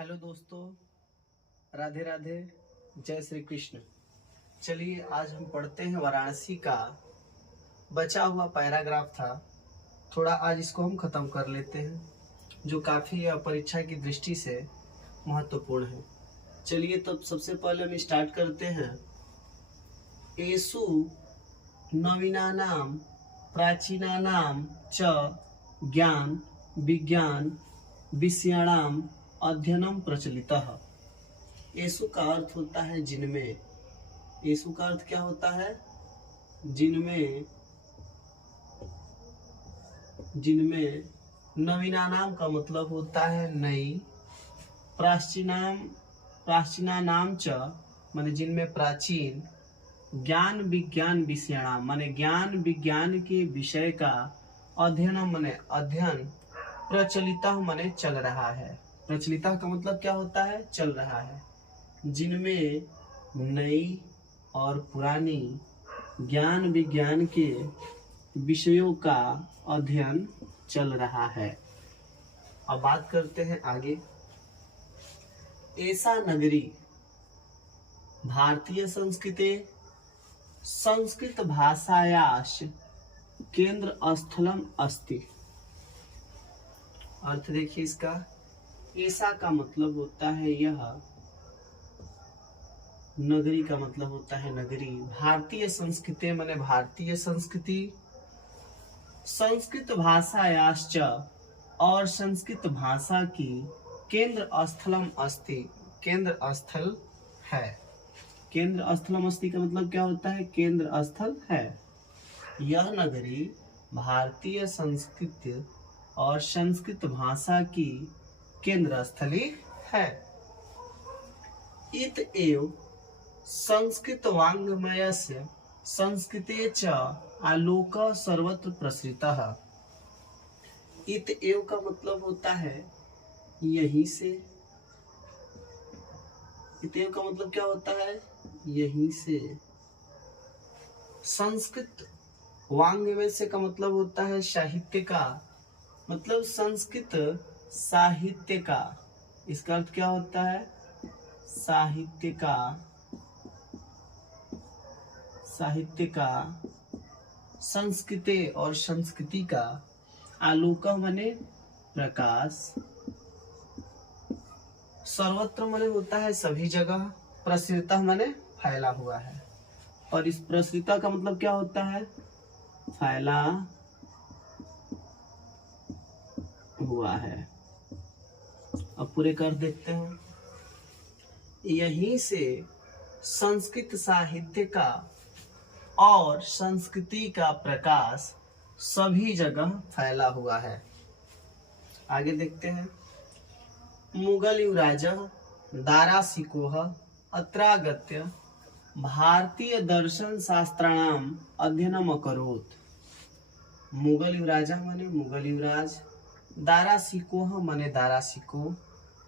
Hello दोस्तों, राधे राधे, जय श्री कृष्ण। चलिए आज हम पढ़ते हैं वाराणसी का बचा हुआ पैराग्राफ था। थोड़ा आज इसको हम खत्म कर लेते हैं, जो काफ़ी परीक्षा की दृष्टि से महत्वपूर्ण है। चलिए तब सबसे पहले हम स्टार्ट करते हैं। एषु नवीनानां प्राचीनानां च ज्ञान विज्ञान विषयाणाम अध्ययनम प्रचलितः। एषु का अर्थ होता है जिनमें। एषु का अर्थ क्या होता है? जिनमें। जिनमें नवीनानाम का मतलब होता है नई, प्राचीनानाम च माने जिनमें प्राचीन, ज्ञान विज्ञान विषयाणाम माने ज्ञान विज्ञान के विषय का, अध्ययन माने अध्ययन, प्रचलितः माने चल रहा है। प्रचलितः का मतलब क्या होता है? चल रहा है। जिनमें नई और पुरानी ज्ञान विज्ञान के विषयों का अध्ययन चल रहा है। अब बात करते हैं आगे। ऐसा नगरी भारतीय संस्कृति संस्कृत भाषायाश केंद्र स्थलम अस्ति। अर्थ देखिए इसका। ऐसा का मतलब होता है यह, नगरी का मतलब होता है नगरी, भारतीय संस्कृति माने भारतीय संस्कृति, संस्कृत भाषायाश्च और संस्कृत भाषा की, केंद्र स्थलम अस्ति केंद्र स्थल है। केंद्र स्थलम अस्ति का मतलब क्या होता है? केंद्र स्थल है। यह नगरी भारतीय संस्कृति और संस्कृत भाषा की केंद्र स्थली है। इत एव संस्कृत वाङ्मयस्य संस्कृते च आलोक सर्वत्र प्रसृतः। इत एव का मतलब होता है यहीं से। इत एव का मतलब क्या होता है? यहीं से। संस्कृत वाङ्मय का मतलब होता है साहित्य का, मतलब संस्कृत साहित्य का। इसका अर्थ क्या होता है? साहित्य का, साहित्य का, संस्कृति और संस्कृति का, आलोक माने प्रकाश, सर्वत्र माने होता है सभी जगह, प्रसृता माने फैला हुआ है। और इस प्रसृता का मतलब क्या होता है? फैला हुआ है। अब पूरे कर देखते हैं। यहीं से संस्कृत साहित्य का और संस्कृति का प्रकाश सभी जगह फैला हुआ है। आगे देखते हैं। मुगल युवराज दाराशिकोह अत्रागत्य भारतीय दर्शन शास्त्राणाम अध्ययनम अकरोत्। मुगल युवराजा माने मुगल युवराज, दाराशिकोह माने दाराशिको,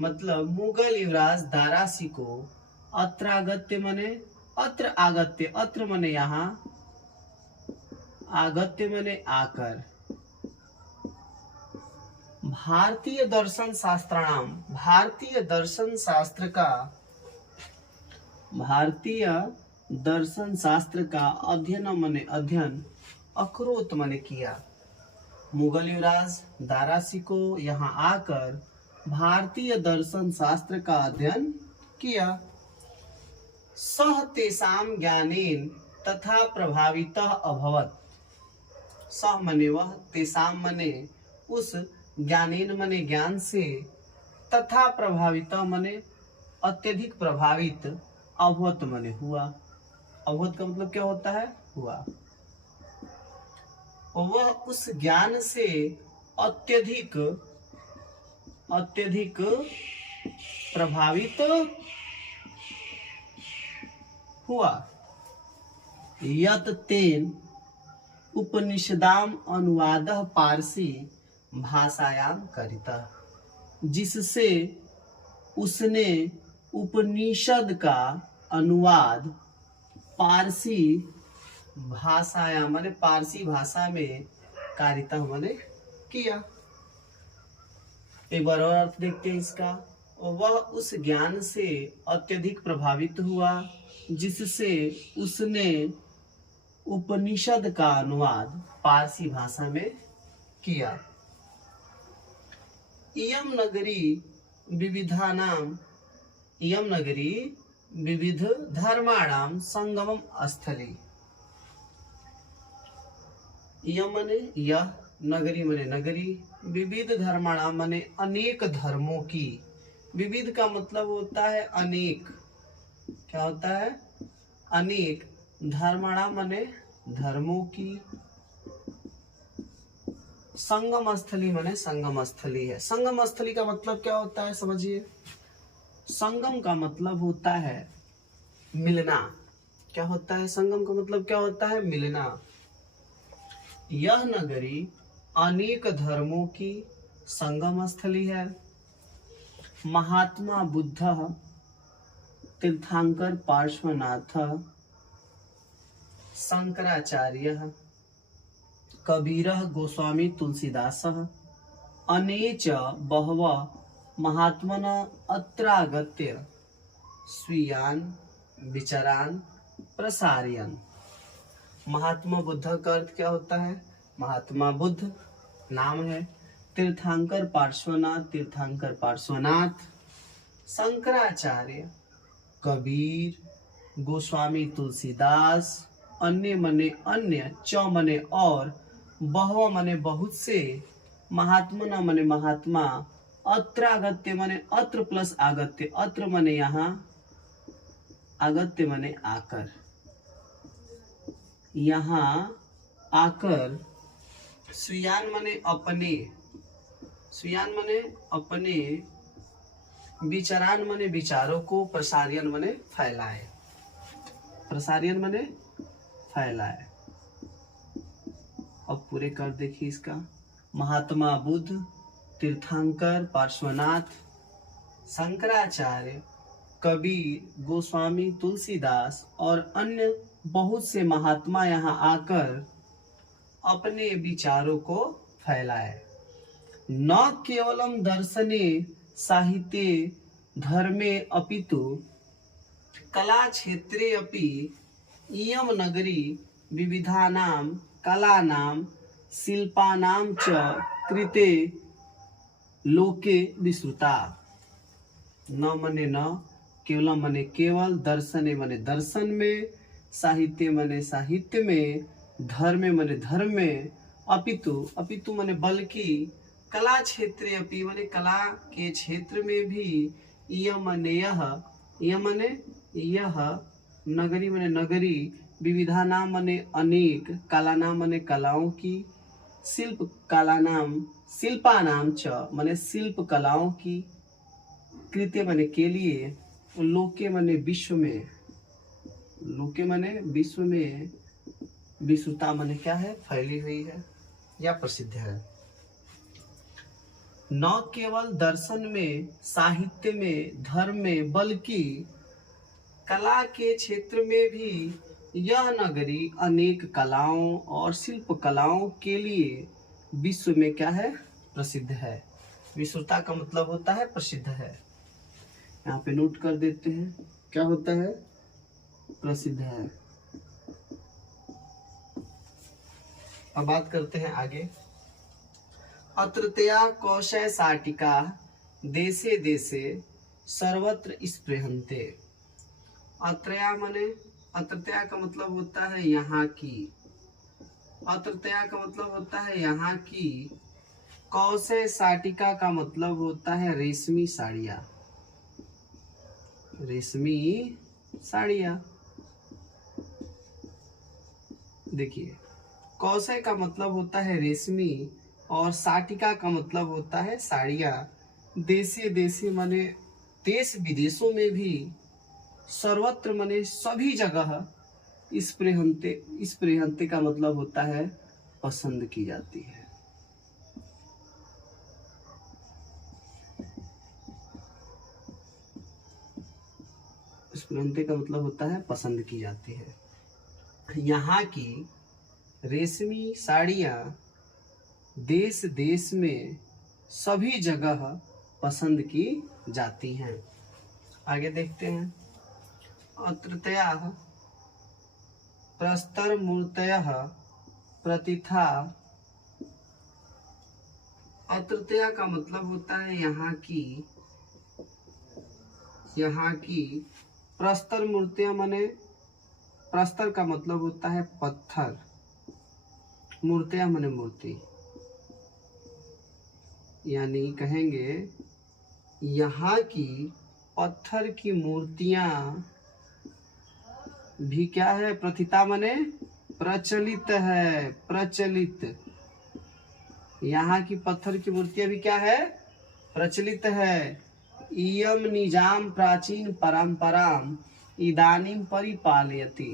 मतलब मुगल युवराज दाराशिको अत्रागत्य माने अत्र आगत्य, अत्र माने यहाँ, आगत्य माने आकर, भारतीय दर्शन शास्त्राणाम भारतीय दर्शन शास्त्र का, भारतीय दर्शन शास्त्र का अध्ययन माने अध्ययन, अकरोत माने किया। मुगल युवराज दाराशिको यहाँ आकर भारतीय दर्शन शास्त्र का अध्ययन किया। सह तेषां ज्ञानेन तथा प्रभावितः अभवत्। सह मने वह, तेषां मने उस, ज्ञानेन मने ज्ञान से, तथा प्रभावितः मने अत्यधिक प्रभावित, अभवत मने हुआ। अभवत का मतलब क्या होता है? हुआ। वह उस ज्ञान से अत्यधिक प्रभावित हुआ। यत तेन उपनिषदाम अनुवादः पारसी भाषायाम करितः। जिससे उसने उपनिषद का अनुवाद पारसी भाषायाम माने पारसी भाषा में कारिता मैंने किया। एक बार और अर्थ देखते हैं इसका। वह उस ज्ञान से अत्यधिक प्रभावित हुआ जिससे उसने उपनिषद का अनुवाद पारसी भाषा में किया। इयम नगरी विविध धर्माणाम संगमम स्थली। इयम माने यह, नगरी माने नगरी, विविध धर्माणाम माने अनेक धर्मों की। विविध का मतलब होता है अनेक। क्या होता है? अनेक। धर्माणाम माने धर्मों की। संगम स्थली माने संगम स्थली है। संगम स्थली का मतलब क्या होता है समझिए। संगम का मतलब होता है मिलना। क्या होता है? संगम का मतलब क्या होता है? मिलना। यह नगरी अनेक धर्मों की संगम स्थली है। महात्मा बुद्ध, तीर्थंकर पार्श्वनाथ, शंकराचार्य, कबीर गोस्वामी तुलसीदास, अनेच बहवः महात्मन अत्रागत्य स्वीयान विचारान प्रसारयन्। महात्मा बुद्ध का अर्थ क्या होता है? महात्मा बुद्ध नाम है। तीर्थंकर पार्श्वनाथ, शंकराचार्य, कबीर, गोस्वामी तुलसीदास, अन्य मने अन्य, च मने और, बहु मने बहुत से, महात्मा मने महात्मा, अत्र आगत्य मने अत्र प्लस आगत्य, अत्र मने यहाँ, आगत्य मने आकर, यहाँ आकर, स्वीयान मने अपने, स्वीयान मने अपने, विचारान मने विचारों को, प्रसारियन मने फैलाए, प्रसारियन मने फैलाए। अब पूरे कर देखिए इसका। महात्मा बुद्ध, तीर्थंकर पार्श्वनाथ, शंकराचार्य, कबीर, गोस्वामी तुलसीदास और अन्य बहुत से महात्मा यहाँ आकर अपने विचारों को फैलाए। न केवलम दर्शने साहित्ये धर्मे अपितु कला क्षेत्रे अपि इयम नगरी विविधानां कलानां शिल्पानां च कृते लोके विस्तृता। न मने न, केवलम मने केवल, दर्शने मने दर्शन में, साहित्य मने साहित्य में, धर्मे मने धर्म में, अपितु मने बल्कि, कला क्षेत्रे अपि मने कला के क्षेत्र में भी, यह मने यह, नगरी मने नगरी, विविधानाम मने अनेक, कालानाम मने कलाओं की, शिल्पानाम च मने शिल्प कलाओं की, कृत्य मने के लिए, लोके मने विश्व में, लोके मने विश्व में, विश्वता मने क्या है? फैली हुई है या प्रसिद्ध है। न केवल दर्शन में, साहित्य में, धर्म में, बल्कि कला के क्षेत्र में भी यह नगरी अनेक कलाओं और शिल्प कलाओं के लिए विश्व में क्या है? प्रसिद्ध है। विश्वता का मतलब होता है प्रसिद्ध है। यहाँ पे नोट कर देते हैं, क्या होता है? प्रसिद्ध है। अब बात करते हैं आगे। अत्रत्या कौशय साटिका देशे देशे सर्वत्र स्पृहन्ते। अत्रया माने, अत्रत्या का मतलब होता है यहाँ की, अत्रत्या का मतलब होता है यहाँ की। कौशय साटिका का मतलब होता है रेशमी साड़ियाँ, रेशमी साड़ियाँ। देखिए, कौशय का मतलब होता है रेशमी और साटिका का मतलब होता है साड़ियाँ। देशे देशे माने देश विदेशों में भी, सर्वत्र माने सभी जगह, स्पृहन्ते का मतलब होता है पसंद की जाती है। स्पृहन्ते का मतलब होता है पसंद की जाती है। यहाँ की रेशमी साड़ियाँ देश देश में सभी जगह पसंद की जाती हैं। आगे देखते हैं। तृतीया प्रस्तर मूर्तयः प्रतिथा। अतृतीया का मतलब होता है यहाँ की प्रस्तर मूर्तियां माने, प्रस्तर का मतलब होता है पत्थर, मूर्तियां माने मूर्ति, यानी कहेंगे यहाँ की पत्थर की मूर्तियां भी क्या है, प्रथिता माने प्रचलित है, प्रचलित। यहाँ की पत्थर की मूर्तियां भी क्या है, प्रचलित है। इयम निजाम प्राचीन परंपराम इदानीं परिपालयति।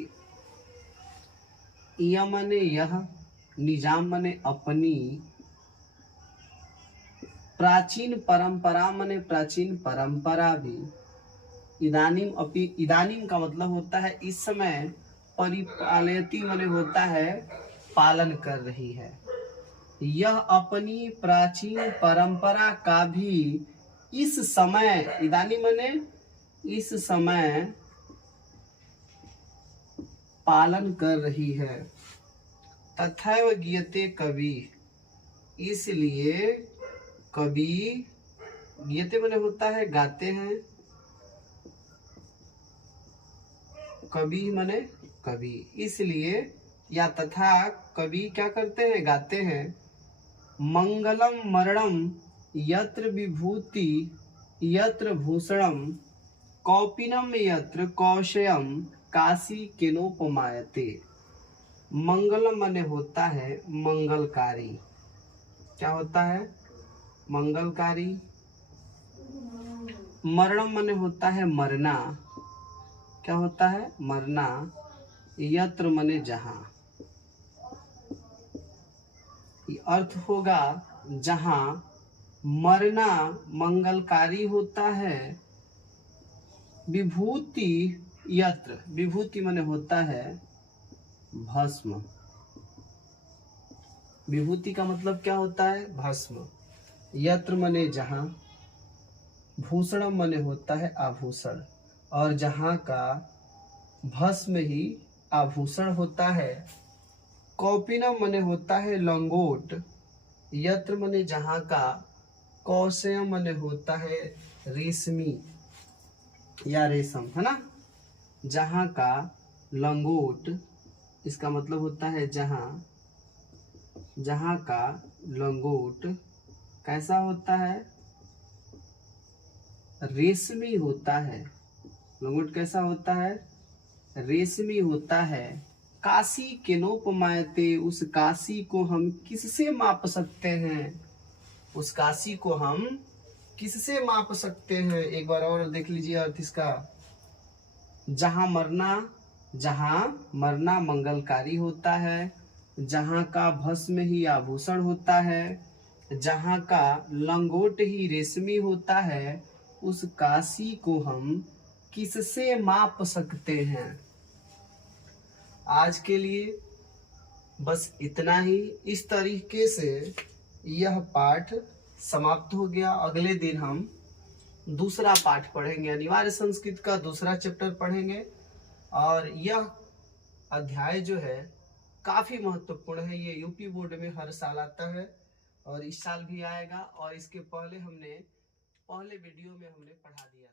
इयम माने यह, निजाम माने अपनी, प्राचीन परंपरा माने प्राचीन परंपरा भी, इदानीम अपि, इदानीम का मतलब होता है इस समय, परिपालयति माने होता है पालन कर रही है। यह अपनी प्राचीन परंपरा का भी इस समय, इदानीम माने इस समय पालन कर रही है। तथैव गीयते कवि, इसलिए कवि, गीयते माने होता है गाते हैं, कवि माने कवि, इसलिए या तथा कवि क्या करते हैं, गाते हैं। मंगलम मरणम यत्र विभूति यत्र भूषणम कौपिनम यत्र कौशयम काशी केनोपमायते। मंगलम माने होता है मंगलकारी, क्या होता है, मंगलकारी। मरणम माने होता है मरना, क्या होता है, मरना। यत्र माने जहां, अर्थ होगा जहां मरना मंगलकारी होता है। विभूति यत्र, विभूति माने होता है भस्म, विभूति का मतलब क्या होता है, भस्म। यत्र माने जहां, भूषणम माने होता है आभूषण, और जहां का भस्म ही आभूषण होता है। कौपिनम माने होता है लंगोट, यत्र माने जहां का, कौशयम माने होता है रेशमी या रेशम, है ना। जहां का लंगोट, इसका मतलब होता है जहां, जहां का लंगोट कैसा होता है, रेशमी होता है। लंगोट कैसा होता है, रेशमी होता है। काशी केनोपमायते, उस काशी को हम किससे माप सकते हैं, उस काशी को हम किससे माप सकते हैं। एक बार और देख लीजिए अर्थ इसका। जहां मरना मंगलकारी होता है, जहां का भस्म ही आभूषण होता है, जहां का लंगोट ही रेशमी होता है, उस काशी को हम किससे माप सकते हैं। आज के लिए बस इतना ही। इस तरीके से यह पाठ समाप्त हो गया। अगले दिन हम दूसरा पाठ पढ़ेंगे, अनिवार्य संस्कृत का दूसरा चैप्टर पढ़ेंगे। और यह अध्याय जो है काफी महत्वपूर्ण है। ये यूपी बोर्ड में हर साल आता है और इस साल भी आएगा। और इसके पहले पहले वीडियो में हमने पढ़ा दिया।